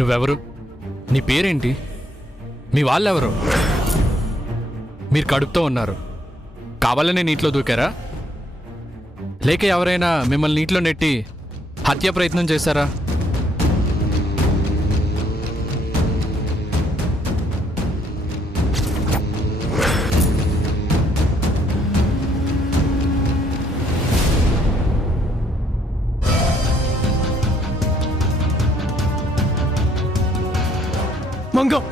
నువ్వెవరు? నీ పేరేంటి? మీ వాళ్ళెవరు? మీరు కడుపుతో ఉన్నారు, కావాలనే నీటిలో దూకారా? లేక ఎవరైనా మిమ్మల్ని నీటిలో నెట్టి హత్య ప్రయత్నం చేశారా? మంగం,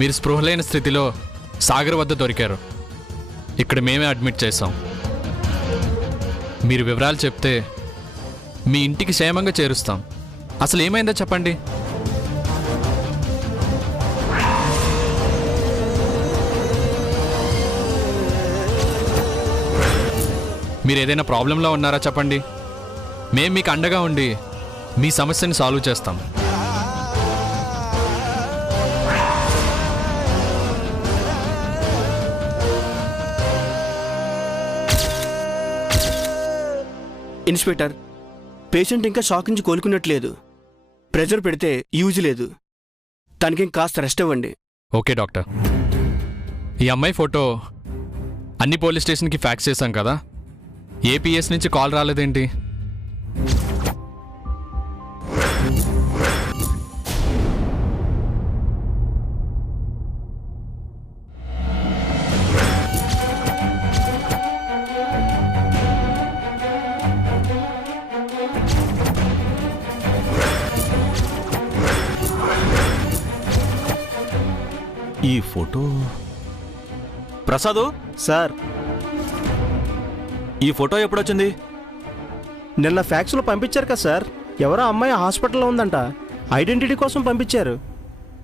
మీరు స్పృహలేని స్థితిలో సాగర్ వద్ద దొరికారు. ఇక్కడ మేమే అడ్మిట్ చేశాం. మీరు వివరాలు చెప్తే మీ ఇంటికి క్షేమంగా చేరుస్తాం. అసలు ఏమైందో చెప్పండి. మీరు ఏదైనా ప్రాబ్లంలో ఉన్నారా చెప్పండి. మేము మీకు అండగా ఉండి మీ సమస్యని సాల్వ్ చేస్తాం. ఇన్స్పెక్టర్, పేషెంట్ ఇంకా షాక్ నుంచి కోలుకున్నట్లేదు. ప్రెజర్ పెడితే యూజ్ లేదు. తనకి కాస్త రెస్ట్ ఇవ్వండి. Okay doctor. ఈ అమ్మాయి ఫోటో అన్ని పోలీస్ స్టేషన్కి ఫ్యాక్స్ చేశాం కదా, ఏపీఎస్ నుంచి కాల్ రాలేదేంటి? ఈ ఫోటో ప్రసాదు సార్, ఈ ఫోటో ఎప్పుడొచ్చింది? నిన్న ఫ్యాక్స్లో పంపించారు కదా సార్. ఎవరో అమ్మాయి హాస్పిటల్లో ఉందంట, ఐడెంటిటీ కోసం పంపించారు.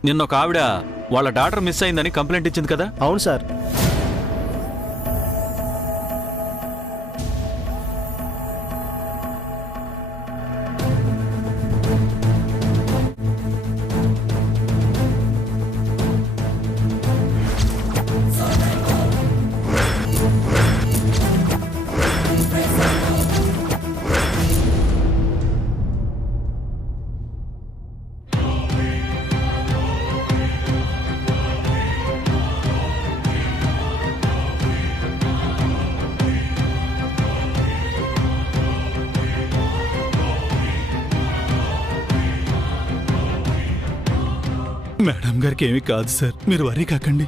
నిన్న ఒక ఆవిడ వాళ్ళ డాటర్ మిస్ అయిందని కంప్లైంట్ ఇచ్చింది కదా? అవును సార్. మేడం గారికి ఏమీ కాదు సార్, మీరు వరీ కాకండి.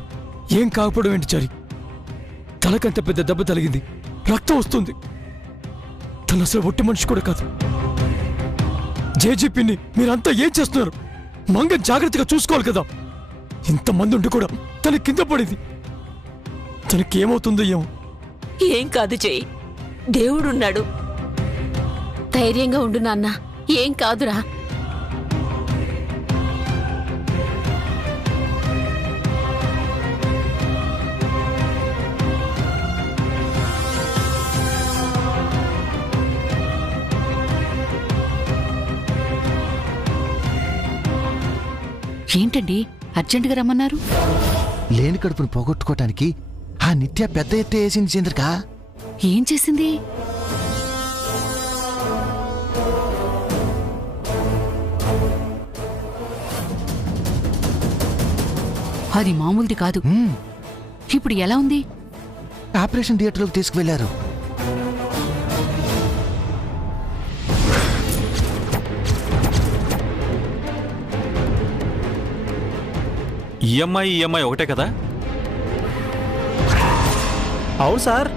ఏం కాకపోవడం ఏంటి చారి? తనకంత పెద్ద దెబ్బ తగిలింది, రక్తం వస్తుంది. తను అసలు ఒట్టి మనిషి కూడా కాదు. జేజీపీని మీరంతా ఏం చేస్తున్నారు? మంగ జాగ్రత్తగా చూసుకోవాలి కదా. ఇంతమంది ఉండి కూడా తన కింద పడింది. తనకేమవుతుందో ఏమో. ఏం కాదు చెయ్యి, దేవుడున్నాడు. ధైర్యంగా ఉండు నాన్న, ఏం కాదురా. ఏంటండి అర్జెంటుగా రమ్మన్నారు? లేని కడుపును పోగొట్టుకోవటానికి ఆ నిత్య పెద్ద ఎత్తే వేసింది చంద్రిక. ఏం చేసింది? అది మామూలుది కాదు. ఇప్పుడు ఎలా ఉంది? ఆపరేషన్ థియేటర్లోకి తీసుకువెళ్లారు. ఈఎంఐ ఒకటే కదా? అవును సార్.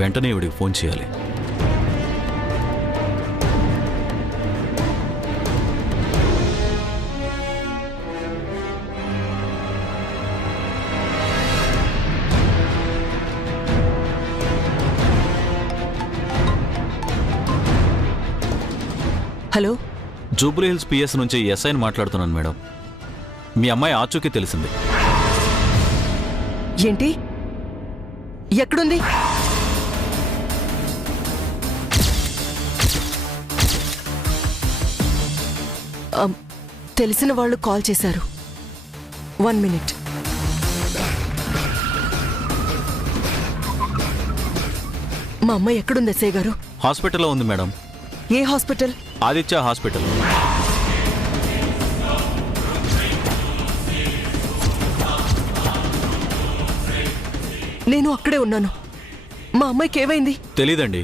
వెంటనే ఇవిడికి ఫోన్ చేయాలి. హలో, జూబ్లీ హిల్స్ పిఎస్ నుంచి ఎస్ఐని మాట్లాడుతున్నాను మేడం. మీ అమ్మాయి ఆచూకీ తెలిసింది. ఏంటి? ఎక్కడుంది? తెలిసిన వాళ్ళు కాల్ చేశారు. 1 minute. మా అమ్మాయి ఎక్కడుంది ఎస్ఐ గారు? హాస్పిటల్లో ఉంది మేడం. ఏ హాస్పిటల్? ఆదిత్య హాస్పిటల్. నేను అక్కడే ఉన్నాను. మా అమ్మాయికి ఏమైంది? తెలీదండి.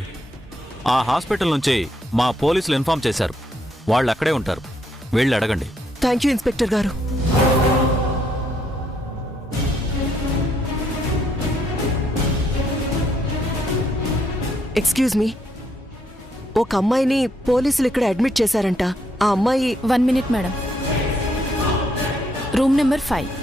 ఆ హాస్పిటల్ నుంచి మా పోలీసులు ఇన్ఫార్మ్ చేశారు. వాళ్ళు అక్కడే ఉంటారు, వెళ్ళి అడగండి. థ్యాంక్ యూ ఇన్స్పెక్టర్ గారు. ఎక్స్క్యూజ్ మీ, ఒక అమ్మాయిని పోలీసులు ఇక్కడ అడ్మిట్ చేశారంట. ఆ అమ్మాయి 1 minute madam. Room number 5.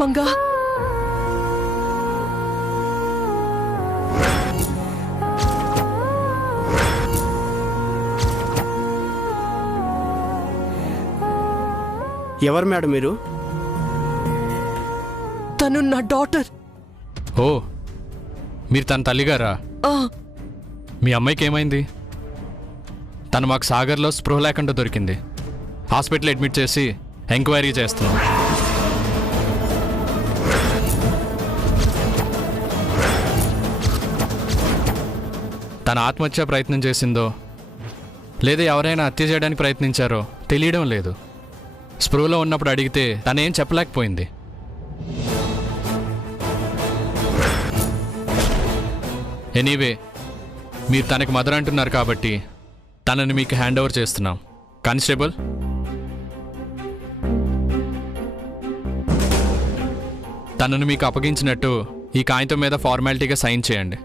Manga, ఎవరు మేడం మీరు? తను నా డాటర్. ఓ, మీరు తన తల్లిగారా? మీ అమ్మాయికి ఏమైంది? తను మాకు సాగర్లో స్పృహ లేకుండా దొరికింది. హాస్పిటల్ అడ్మిట్ చేసి ఎంక్వైరీ చేస్తున్నాం. తన ఆత్మహత్య ప్రయత్నం చేసిందో లేదా ఎవరైనా హత్య చేయడానికి ప్రయత్నించారో తెలియడం లేదు. స్పృహలో ఉన్నప్పుడు అడిగితే తనేం చెప్పలేకపోయింది. ఎనీవే, మీరు తనకి మదర్ అంటున్నారు కాబట్టి తనని మీకు హ్యాండ్ ఓవర్ చేస్తున్నాం. కానిస్టేబుల్, తనను మీకు అప్పగించినట్టు ఈ కాగితం మీద ఫార్మాలిటీగా సైన్ చేయండి.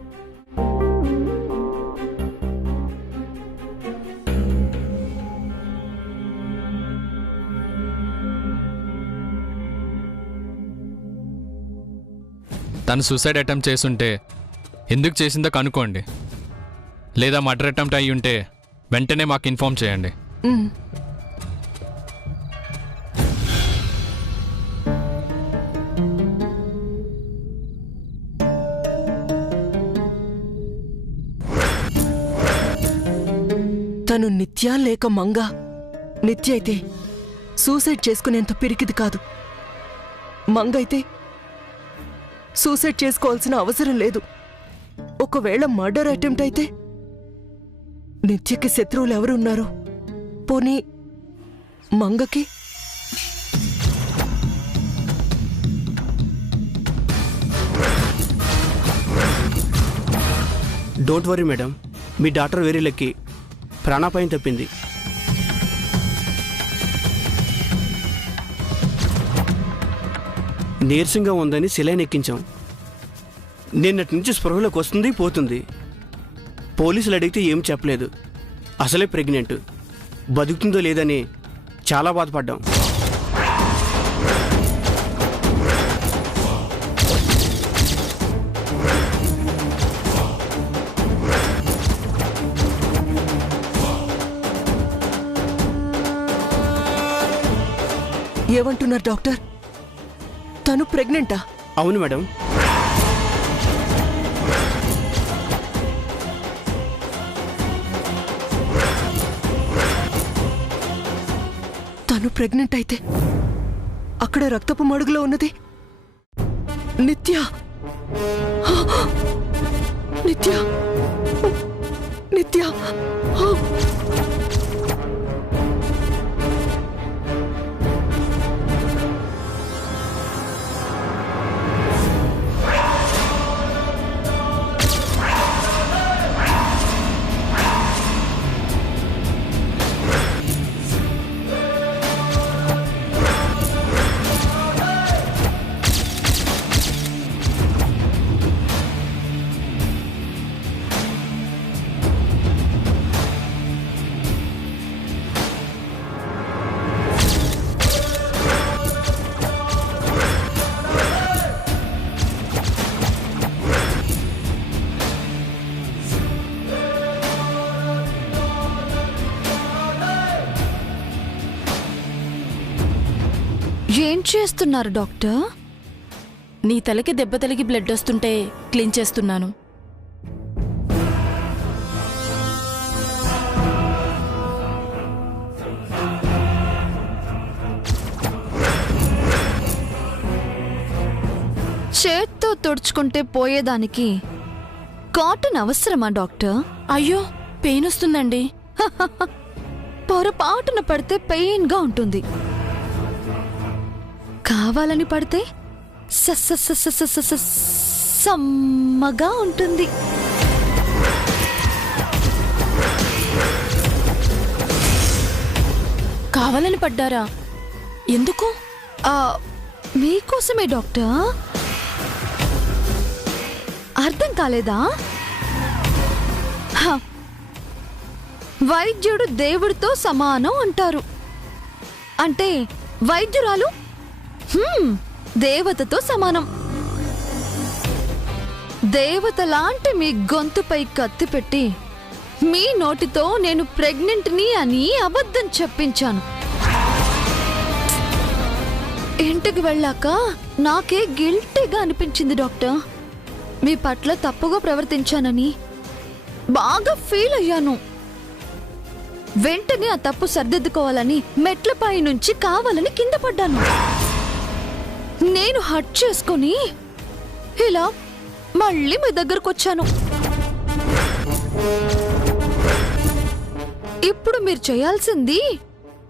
తను సూసైడ్ అటెంప్ట్ చేసుంటే ఎందుకు చేసిందో కనుక్కోండి. లేదా మర్డర్ అటెంప్ట్ అయ్యి ఉంటే వెంటనే మాకు ఇన్ఫార్మ్ చేయండి. తను నిత్య లేక మంగా? నిత్య అయితే సూసైడ్ చేసుకునేంత పిరికిది కాదు. మంగైతే సూసైడ్ చేసుకోవాల్సిన అవసరం లేదు. ఒకవేళ మర్డర్ అటెంప్ట్ అయితే నిత్యకి శత్రువులు ఎవరు ఉన్నారు? పోనీ మంగకి? డోంట్ వరీ మేడం, మీ డాక్టర్ వెరీ లక్కీ. ప్రాణాపాయం తప్పింది. నీరసంగా ఉందని సెలైన్ ఎక్కించాం. నిన్నటి నుంచి స్పృహలోకి వస్తుంది పోతుంది. పోలీసులు అడిగితే ఏం చెప్పలేదు. అసలే ప్రెగ్నెంట్. బతుకుతుందో లేదని చాలా బాధపడ్డాం. ఏమంటున్నారు డాక్టర్? తను ప్రెగ్నెంటా? అవును మేడం. తను ప్రెగ్నెంట్ అయితే అక్కడ రక్తపు మడుగులో ఉన్నది నిత్య. నిత్య, నిత్య. చేస్తున్నారు డాక్టర్? నీ తలకి దెబ్బ తలిగి బ్లడ్ వస్తుంటే క్లీన్ చేస్తున్నాను. చేత్తో తుడుచుకుంటే పోయేదానికి కాటన్ అవసరమా డాక్టర్? అయ్యో, పెయిన్ వస్తుందండి. పొరపాటున పడితే పెయిన్గా ఉంటుంది, కావాలని పడితే సమ్మగా ఉంటుంది. కావాలని పడ్డారా? ఎందుకు? మీకోసమే డాక్టర్. అర్థం కాలేదా? వైద్యుడు దేవుడితో సమానం అంటారు. అంటే వైద్యురాలు దేవతతో సమానం. దేవత లాంటి మీ గొంతుపై కత్తి పెట్టి మీ నోటితో నేను ప్రెగ్నెంట్ని అని అబద్ధం చెప్పించాను. ఇంటికి వెళ్ళాక నాకే గిల్టీగా అనిపించింది డాక్టర్. మీ పట్ల తప్పుగా ప్రవర్తించానని బాగా ఫీల్ అయ్యాను. వెంటనే ఆ తప్పు సర్దిద్దుకోవాలని మెట్లపై నుంచి కావాలని కింద పడ్డాను. నేను హట్ చేసుకుని ఇలా మళ్ళీ మీ దగ్గరకు వచ్చాను. ఇప్పుడు మీరు చేయాల్సింది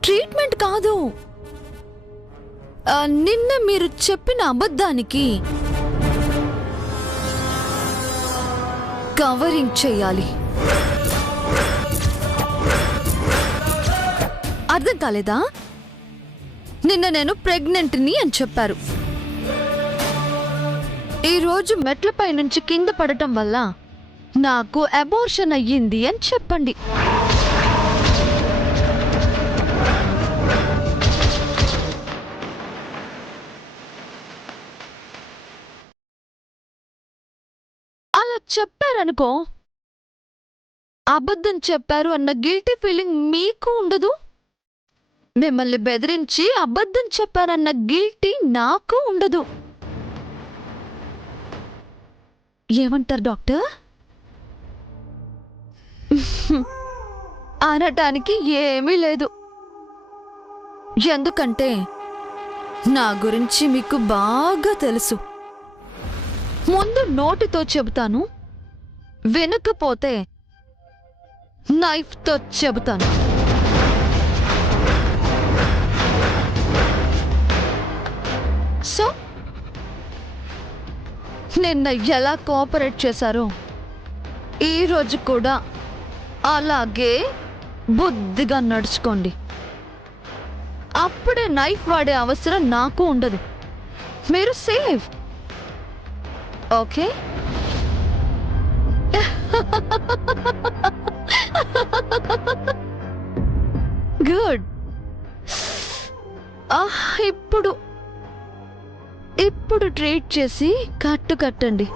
ట్రీట్మెంట్ కాదు, నిన్న మీరు చెప్పిన అబద్ధానికి కవరింగ్ చేయాలి. అర్థం కాలేదా? నిన్న నేను ప్రెగ్నెంట్ని అని చెప్పారు. ఈరోజు మెట్లపై నుంచి కింద పడటం వల్ల నాకు అబార్షన్ అయ్యింది అని చెప్పండి. అలా చెప్పారనుకో, అబద్ధం చెప్పారు అన్న గిల్టీ ఫీలింగ్ మీకు ఉండదు. మిమ్మల్ని బెదిరించి అబద్ధం చెప్పారన్న గిల్టీ నాకు ఉండదు. ఏమంటారు డాక్టర్? అనటానికి ఏమీ లేదు, ఎందుకంటే నా గురించి మీకు బాగా తెలుసు. ముందు నోటితో చెబుతాను, వినకపోతే నైఫ్తో చెబుతాను. సో నిన్న ఎలా కోఆపరేట్ చేశారో ఈరోజు కూడా అలాగే బుద్ధిగా నడుచుకోండి. అప్పుడే నైఫ్ వాడే అవసరం నాకు ఉండదు. మీరు సేఫ్. ఓకే? గుడ్. ఇప్పుడు ట్రీట్ చేసి కట్టు కట్టండి.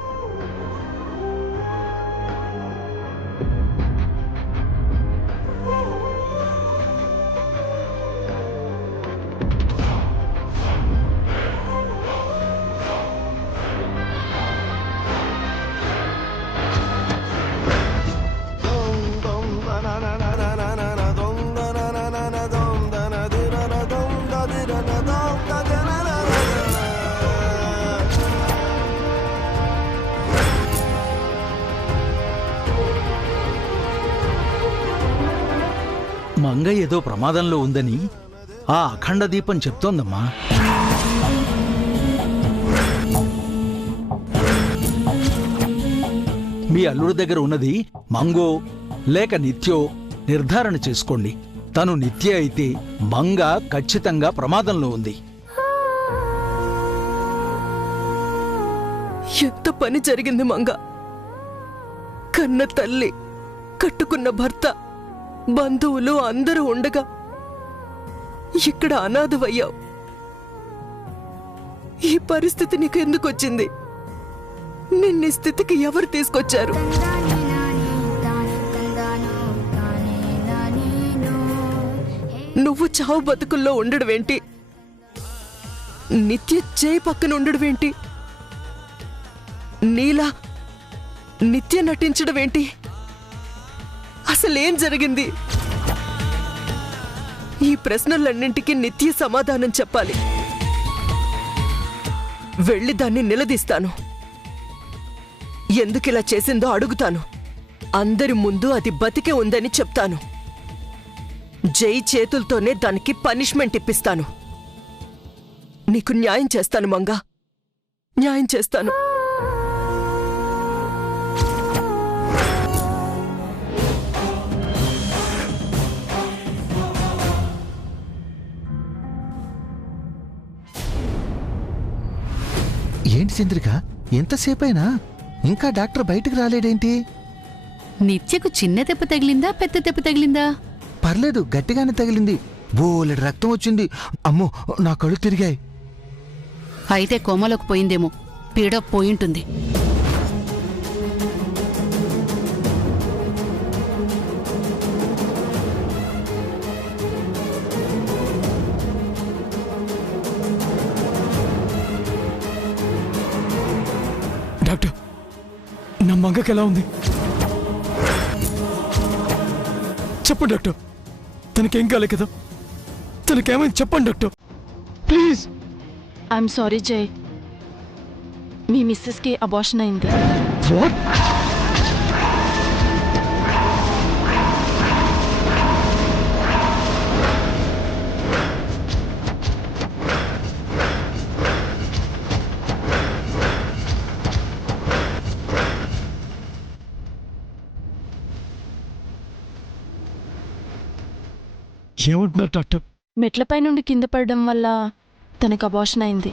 మంగ ఏదో ప్రమాదంలో ఉందని ఆ అఖండ దీపం చెప్తోందమ్మా. మీ అల్లుడి దగ్గర ఉన్నది మంగో లేక నిత్యో నిర్ధారణ చేసుకోండి. తను నిత్య అయితే మంగ ఖచ్చితంగా ప్రమాదంలో ఉంది. ఎంత పని జరిగింది మంగ. కన్న తల్లి, కట్టుకున్న భర్త, బంధువులు అందరూ ఉండగా ఇక్కడ అనాథవయ్యావు. ఈ పరిస్థితి నీకు ఎందుకు వచ్చింది? నిన్ని స్థితికి ఎవరు తీసుకొచ్చారు? నువ్వు చావు బతుకుల్లో ఉండడమేంటి? నిత్య చేయి పక్కన ఉండడమేంటి? నీలా నిత్య నటించడమేంటి? అసలేం జరిగింది? ఈ ప్రశ్నలన్నింటికీ నిత్య సమాధానం చెప్పాలి. వెళ్ళి దాన్ని నిలదీస్తాను. ఎందుకిలా చేసిందో అడుగుతాను. అందరి ముందు అది బతికే ఉందని చెప్తాను. జై చేతులతోనే దానికి పనిష్మెంట్ ఇప్పిస్తాను. నీకు న్యాయం చేస్తాను మంగా, న్యాయం చేస్తాను. ఏంటి చంద్రిక, ఎంతసేపైనా ఇంకా డాక్టర్ బయటకు రాలేడేంటి? నిత్యకు చిన్న దెబ్బ తగిలిందా పెద్ద దెబ్బ తగిలిందా? పర్లేదు, గట్టిగానే తగిలింది. బోలెడు రక్తం వచ్చింది. అమ్మో, నా కళ్ళు తిరిగాయి. అయితే కోమలోకి పోయిందేమో, పీడ పోయింటుంది. డాక్టర్, నా మంగకి ఎలా ఉంది? చెప్పండి డాక్టర్, తనకేం కాలే కదా? తనకేమైంది చెప్పండి డాక్టర్, ప్లీజ్. ఐఎమ్ సారీ జై, మీ మిస్సెస్కి అబార్షన్ అయింది. వాట్? ఏమంటున్నారు డాక్టర్? మెట్లపై నుండి కింద పడడం వల్ల తనకు అబార్షన్ అయింది.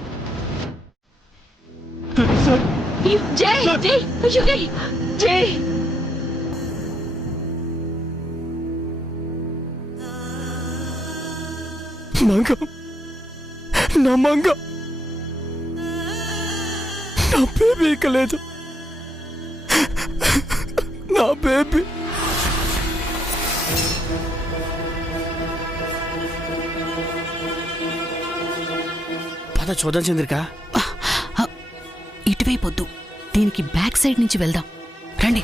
మంగ, నా మంగ, నా బేబీ ఇక లేదు. నా బేబీ. పద చూద్దాం చంద్రిక. ఇటువైపు వద్దు, దీనికి బ్యాక్ సైడ్ నుంచి వెళ్దాం, రండి.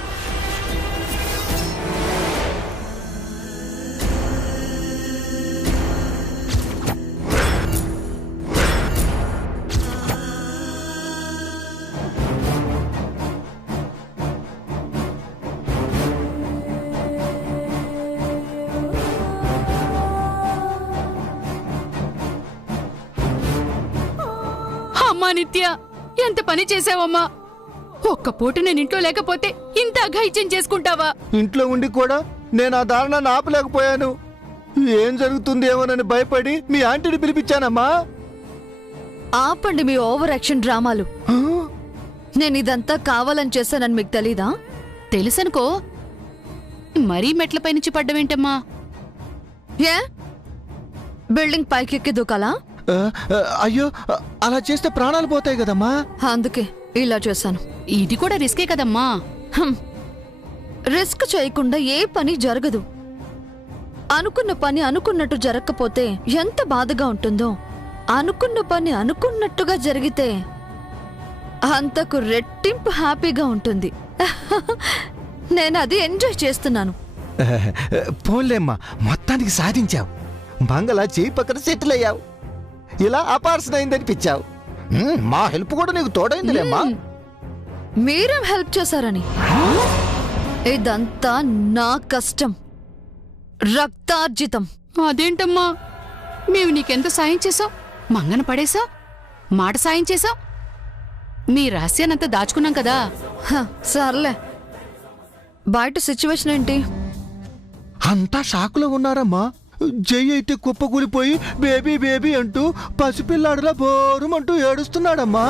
అమ్మా నిత్య, ఎంత పని చేసావమ్మా! ఒక్క పూట నేను ఇంట్లో లేకపోతే ఇంత అఘాయిత్యం చేసుకుంటావా? ఇంట్లో ఉండి కూడా నేను ఆ దారుణాన్ని ఆపలేకపోయాను. ఏం జరుగుతుందేమోనని భయపడి మీ ఆంటీని పిలిపించానమ్మా. ఆపండి మీ ఓవర్ యాక్షన్ డ్రామాలు. నేను ఇదంతా కావాలని చేశానని మీకు తెలీదా? తెలుసనుకో, మరీ మెట్లపై నుంచి పడ్డమేంటమ్మా? ఏ బిల్డింగ్ పైకెక్కి దూకాలా? అయ్యో, అలా చేస్తే ప్రాణాలు పోతాయి కదమ్మా. అందుకే ఇలా చేశాను. ఇది కూడా రిస్కే కదమ్మా. రిస్క్ చేయకుండా ఏ పని జరగదు. అనుకున్న పని అనుకున్నట్టు జరగకపోతే ఎంత బాధగా ఉంటుందో, అనుకున్న పని అనుకున్నట్టుగా జరిగితే అంతకు రెట్టింపు హ్యాపీగా ఉంటుంది. నేను అది ఎంజాయ్ చేస్తున్నాను. పోన్లేమ్మా, మొత్తానికి సాధించావు. మంగళ చేయి పక్కన సెటిల్ అయ్యావు. ఇలా అపార్షన్ అయిందనిపించావు. మా హెల్ప్ కూడా నీకు తోడైందిలేమ్మా. మీరేం హెల్ప్ చేశారని? ఇదంతా నా కష్టం, రక్తార్జితం. అదేంటమ్మా, మేము నీకెంత సాయం చేసావు? మంగన పడేసావు, మాట సాయం చేసావు. మీ రహస్యానంతా దాచుకున్నాం కదా. సర్లే, బయట సిచ్యువేషన్ ఏంటి? అంతా షాకులో ఉన్నారమ్మా. జై అయితే కుప్పకూలిపోయి బేబీ బేబీ అంటూ పసిపిల్లాడులా బోరుమంటూ ఏడుస్తున్నాడమ్మా.